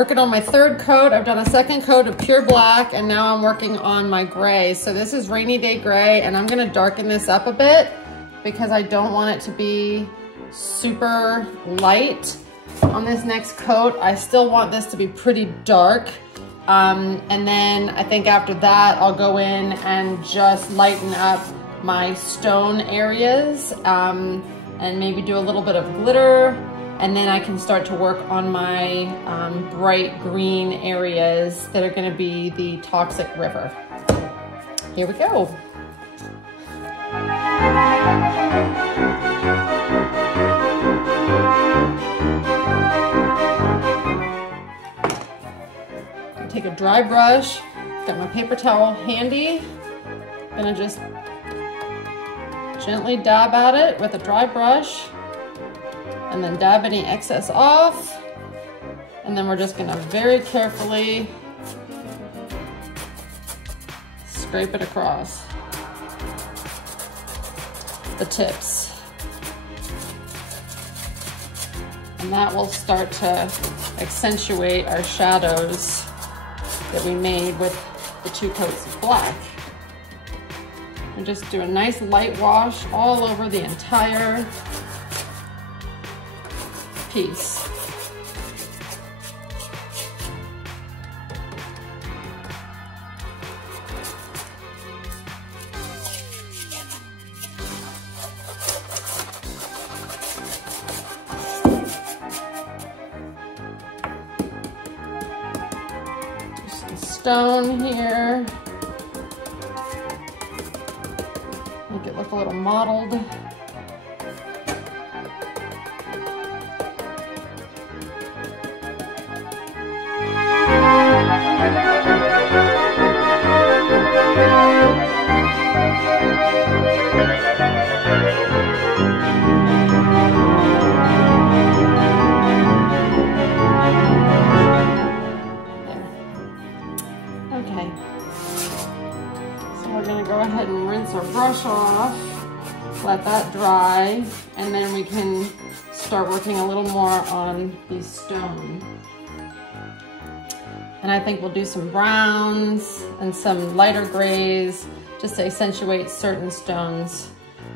Working on my third coat. I've done a second coat of pure black, and now I'm working on my gray. So this is Rainy Day Gray, and I'm gonna darken this up a bit because I don't want it to be super light. On this next coat, I still want this to be pretty dark. And then I think after that, I'll go in and just lighten up my stone areas and maybe do a little bit of glitter. And then I can start to work on my bright green areas that are gonna be the Toxic River. Here we go. Take a dry brush, got my paper towel handy. Gonna just gently dab at it with a dry brush, and then dab any excess off. And then we're just gonna very carefully scrape it across the tips. And that will start to accentuate our shadows that we made with the 2 coats of black. And just do a nice light wash all over the entire piece. Do some stone here. Make it look a little mottled. Okay, so we're gonna go ahead and rinse our brush off, let that dry, and then we can start working a little more on the stone. And I think we'll do some browns and some lighter grays just to accentuate certain stones,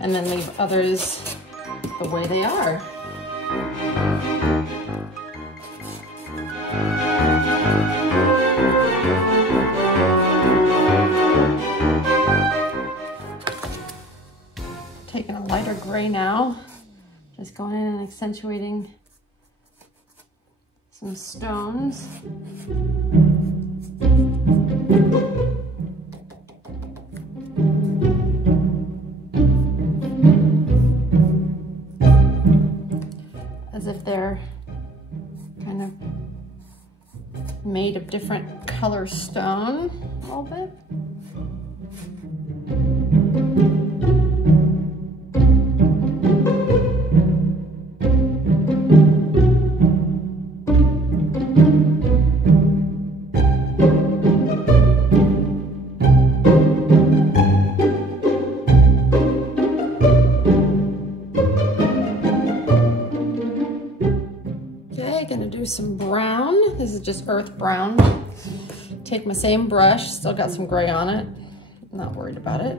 and then leave others the way they are. Taking a lighter gray now, just going in and accentuating some stones. As if they're kind of made of different color stone a little bit. Gonna do some brown. This is just earth brown. Take my same brush, still got some gray on it. Not worried about it.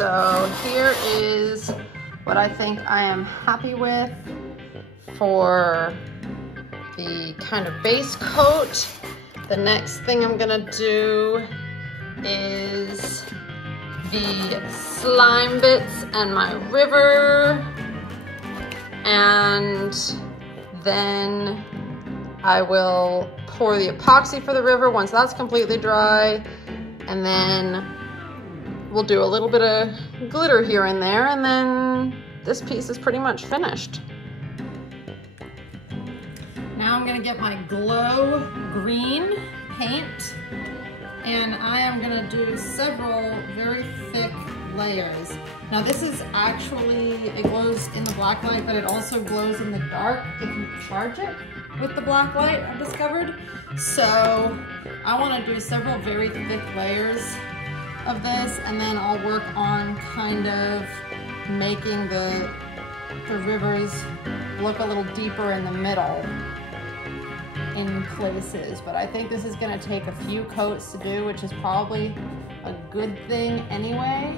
So here is what I think I am happy with for the kind of base coat. The next thing I'm gonna do is the slime bits and my river, and then I will pour the epoxy for the river once that's completely dry, and then we'll do a little bit of glitter here and there, and then this piece is pretty much finished. Now I'm gonna get my glow green paint, and I am gonna do several very thick layers. Now this is actually, it glows in the black light, but it also glows in the dark if you charge it with the black light, I've discovered. So I wanna do several very thick layers of this, and then I'll work on kind of making the rivers look a little deeper in the middle in places. But I think this is gonna take a few coats to do, which is probably a good thing anyway.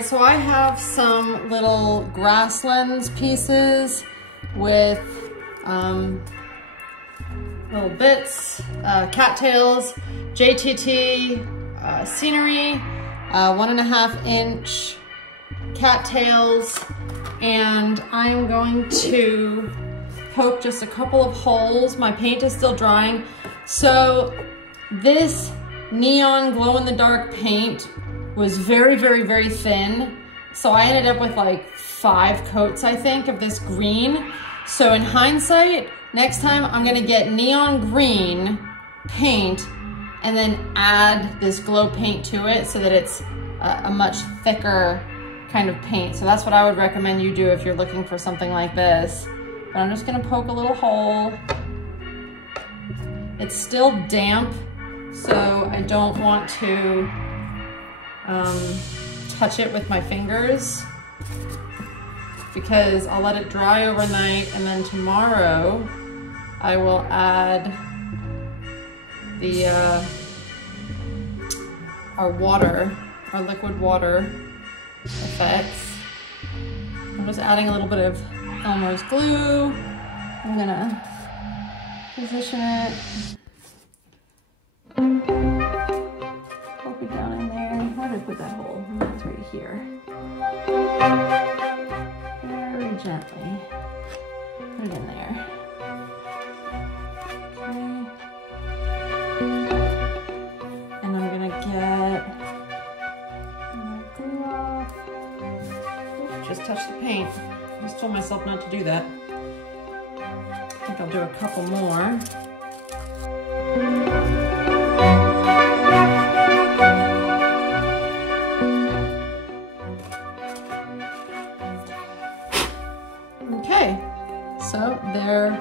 So I have some little grasslands pieces with little bits, cattails, JTT, scenery, 1.5 inch cattails, and I'm going to poke just a couple of holes. My paint is still drying. So this neon glow-in-the-dark paint was very, very, very thin. So I ended up with like 5 coats, I think, of this green. So in hindsight, next time I'm gonna get neon green paint and then add this glow paint to it so that it's a much thicker kind of paint. So that's what I would recommend you do if you're looking for something like this. But I'm just gonna poke a little hole. It's still damp, so I don't want to touch it with my fingers because I'll let it dry overnight, and then tomorrow I will add the our liquid water effects. I'm just adding a little bit of Elmer's glue. I'm gonna position it. Poke it down in there. Where did I put that hole? It's right here. Very gently. Put it in there. Okay. And I'm gonna get my glue off. Oops, just touched the paint. I just told myself not to do that. I think I'll do a couple more. Okay, so there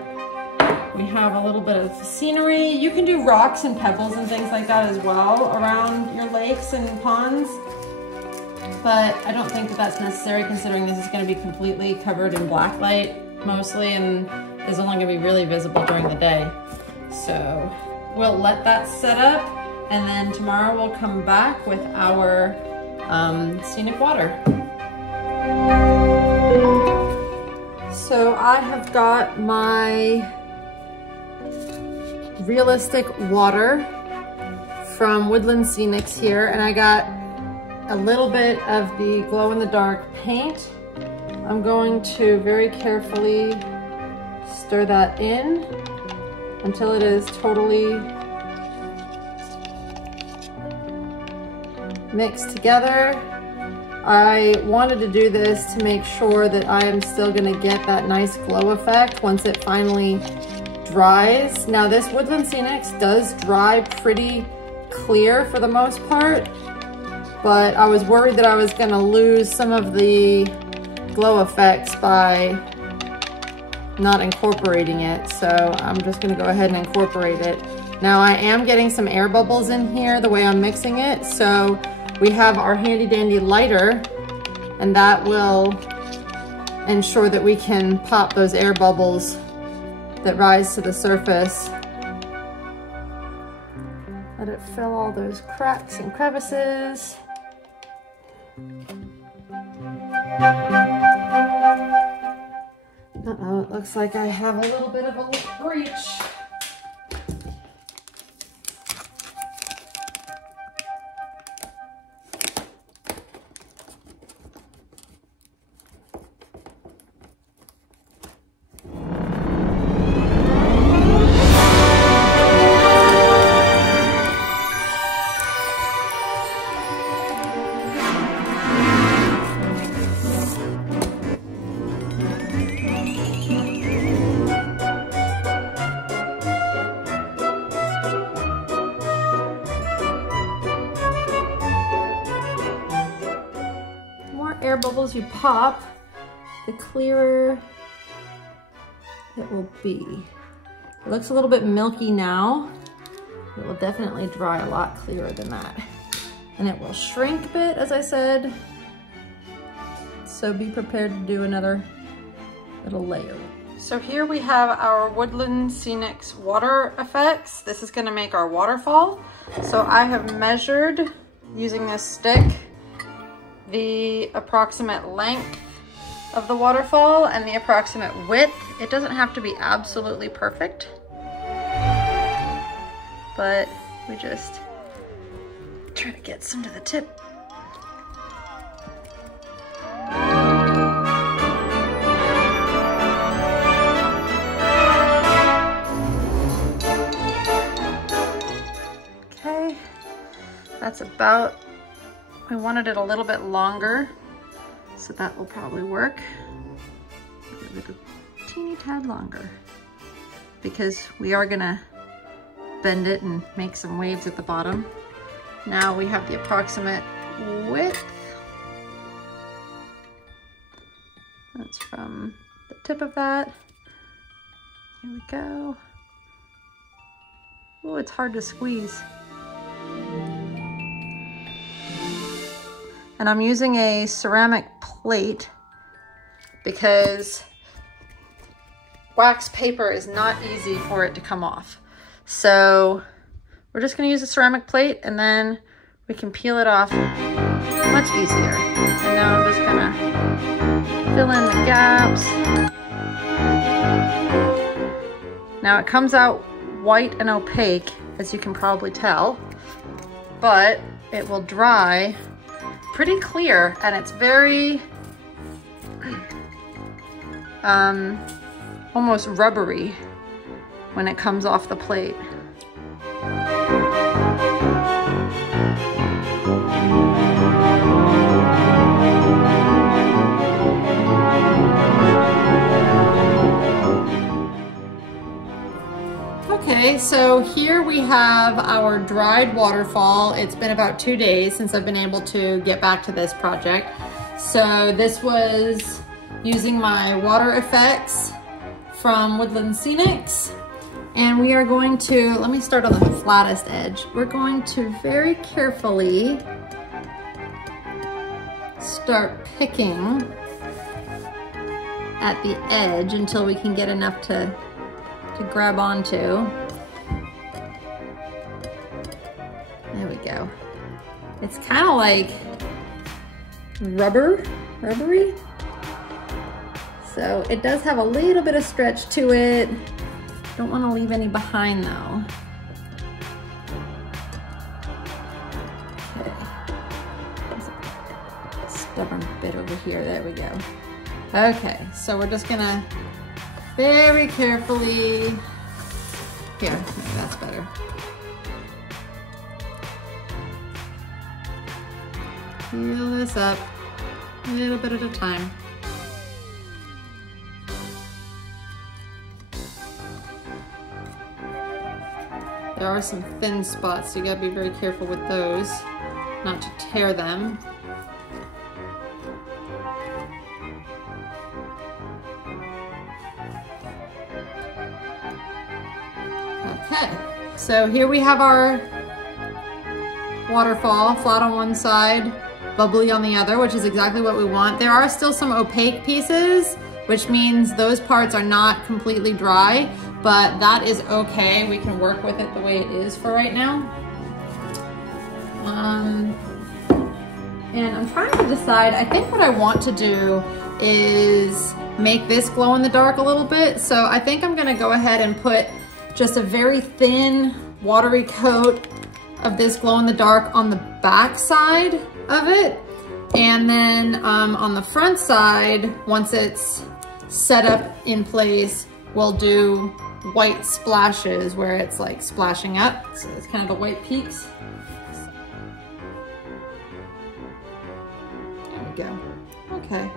we have a little bit of scenery. You can do rocks and pebbles and things like that as well around your lakes and ponds, but I don't think that that's necessary considering this is going to be completely covered in black light mostly, and is only going to be really visible during the day. So we'll let that set up, and then tomorrow we'll come back with our scenic water. So I have got my realistic water from Woodland Scenics here, and I got a little bit of the glow-in-the-dark paint. I'm going to very carefully stir that in until it is totally mix together. I wanted to do this to make sure that I am still gonna get that nice glow effect once it finally dries. Now this Woodland Scenics does dry pretty clear for the most part, but I was worried that I was gonna lose some of the glow effects by not incorporating it. So I'm just gonna go ahead and incorporate it. Now I am getting some air bubbles in here the way I'm mixing it. So we have our handy dandy lighter, and that will ensure that we can pop those air bubbles that rise to the surface. Let it fill all those cracks and crevices. Uh-oh, it looks like I have a little bit of a breach. Air bubbles you pop, the clearer it will be. It looks a little bit milky now. It will definitely dry a lot clearer than that. And it will shrink a bit, as I said. So be prepared to do another little layer. So here we have our Woodland Scenics water effects. This is gonna make our waterfall. So I have measured, using this stick, the approximate length of the waterfall and the approximate width. It doesn't have to be absolutely perfect, but we just try to get some to the tip. Okay, that's about, we wanted it a little bit longer, so that will probably work. Give it a teeny tad longer, because we are gonna bend it and make some waves at the bottom. Now we have the approximate width. That's from the tip of that. Here we go. Oh, it's hard to squeeze. And I'm using a ceramic plate because wax paper is not easy for it to come off. So we're just gonna use a ceramic plate, and then we can peel it off much easier. And now I'm just gonna fill in the gaps. Now it comes out white and opaque, as you can probably tell, but it will dry pretty clear, and it's very almost rubbery when it comes off the plate. Okay, so here we have our dried waterfall. It's been about 2 days since I've been able to get back to this project. So this was using my water effects from Woodland Scenics. And we are going to, let me start on the flattest edge. We're going to very carefully start picking at the edge until we can get enough to grab onto. There we go. It's kind of like rubbery. So it does have a little bit of stretch to it. Don't want to leave any behind though. Okay. There's a stubborn bit over here. There we go. Okay, so we're just gonna very carefully, here, maybe that's better. heal this up a little bit at a time. There are some thin spots, so you gotta be very careful with those, not to tear them. Okay, so here we have our waterfall, flat on one side, bubbly on the other, which is exactly what we want. There are still some opaque pieces, which means those parts are not completely dry, but that is okay. We can work with it the way it is for right now. And I'm trying to decide, I think what I want to do is make this glow in the dark a little bit. So I think I'm gonna go ahead and put just a very thin, watery coat of this glow in the dark on the back side of it. And then on the front side, once it's set up in place, we'll do white splashes where it's like splashing up. So it's kind of the white peaks. There we go. Okay.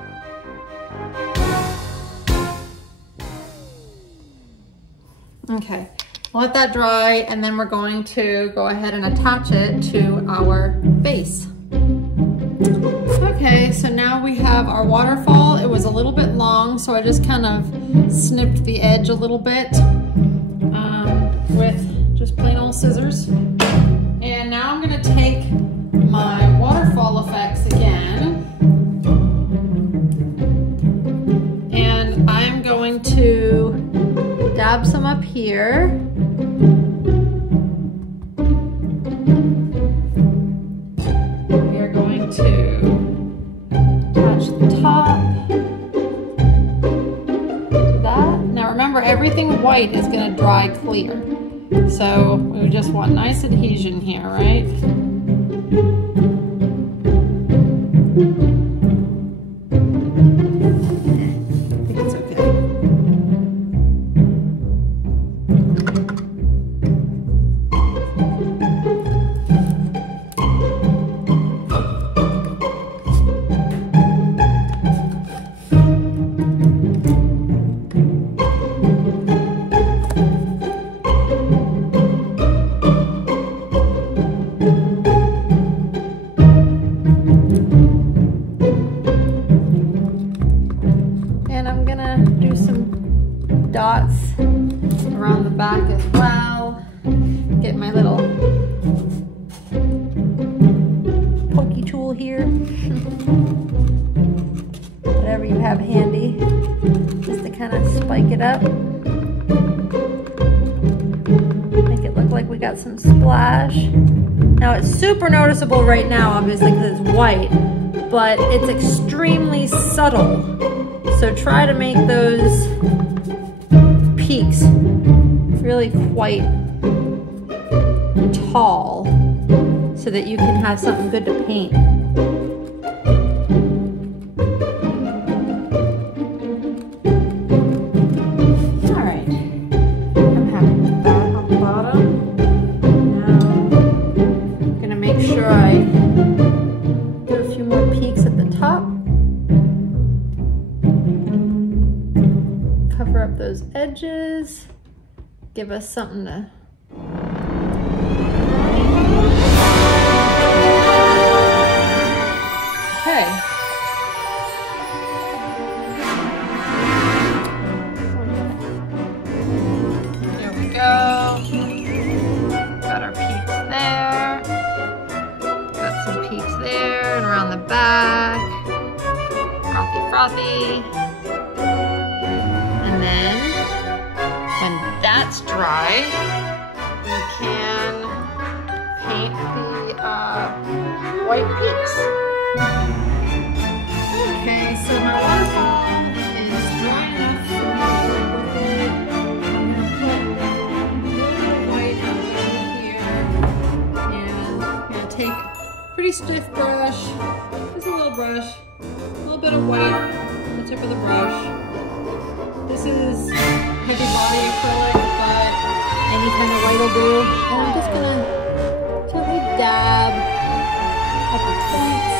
Okay, let that dry, and then we're going to go ahead and attach it to our base. Okay, so now we have our waterfall. It was a little bit long, so I just kind of snipped the edge a little bit with just plain old scissors. And now I'm gonna take my waterfall effects again, and I'm going to dab some up here. We are going to attach the top to that. Now remember, everything white is going to dry clear. So we just want nice adhesion here, right? Dots around the back as well. Get my little pokey tool here. Whatever you have handy, just to kind of spike it up. Make it look like we got some splash. Now it's super noticeable right now, obviously, because it's white, but it's extremely subtle. So try to make those peaks really quite tall so that you can have something good to paint. All right, I'm happy with that on the bottom. Now I'm gonna make sure I do a few more peaks at the top. Cover up those edges, give us something to okay. There we go. Got our peaks there. Got some peaks there and around the back. Frothy, frothy. And then, when that's dry, we can paint the white peaks. Okay, so my waterfall is dry enough for me to work with it. I'm going to put white over here, and I'm going to take a pretty stiff brush, just a little brush, a little bit of white on the tip of the brush. This is heavy body acrylic, but any kind of white will do. And I'm just gonna gently dab at the points.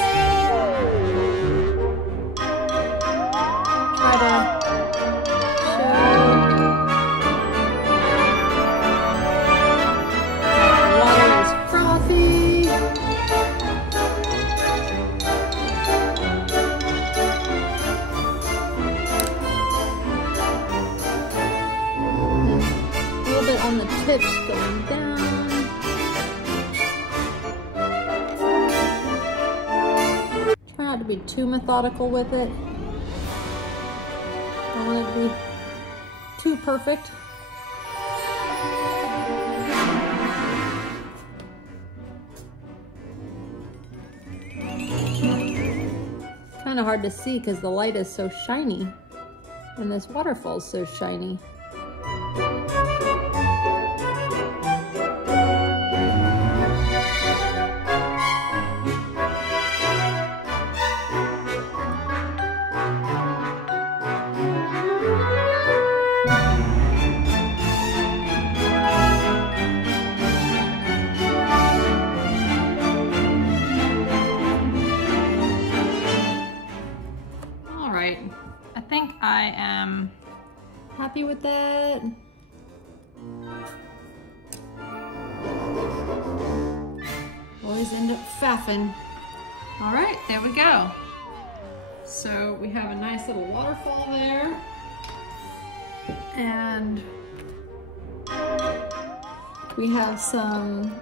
too methodical with it. I don't want it to be too perfect. Kind of hard to see because the light is so shiny and this waterfall is so shiny. I think I am happy with that. Always end up faffing. All right, there we go. So we have a nice little waterfall there. And we have some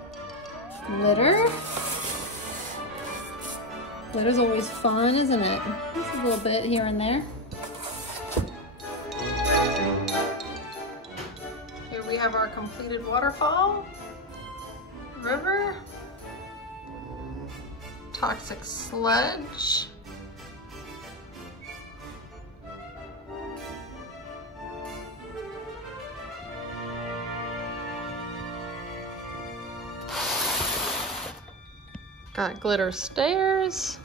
glitter. Glitter's always fun, isn't it? Just a little bit here and there. Here we have our completed waterfall, river, toxic sludge, got glitter stairs.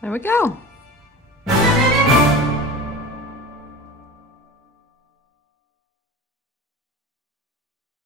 There we go.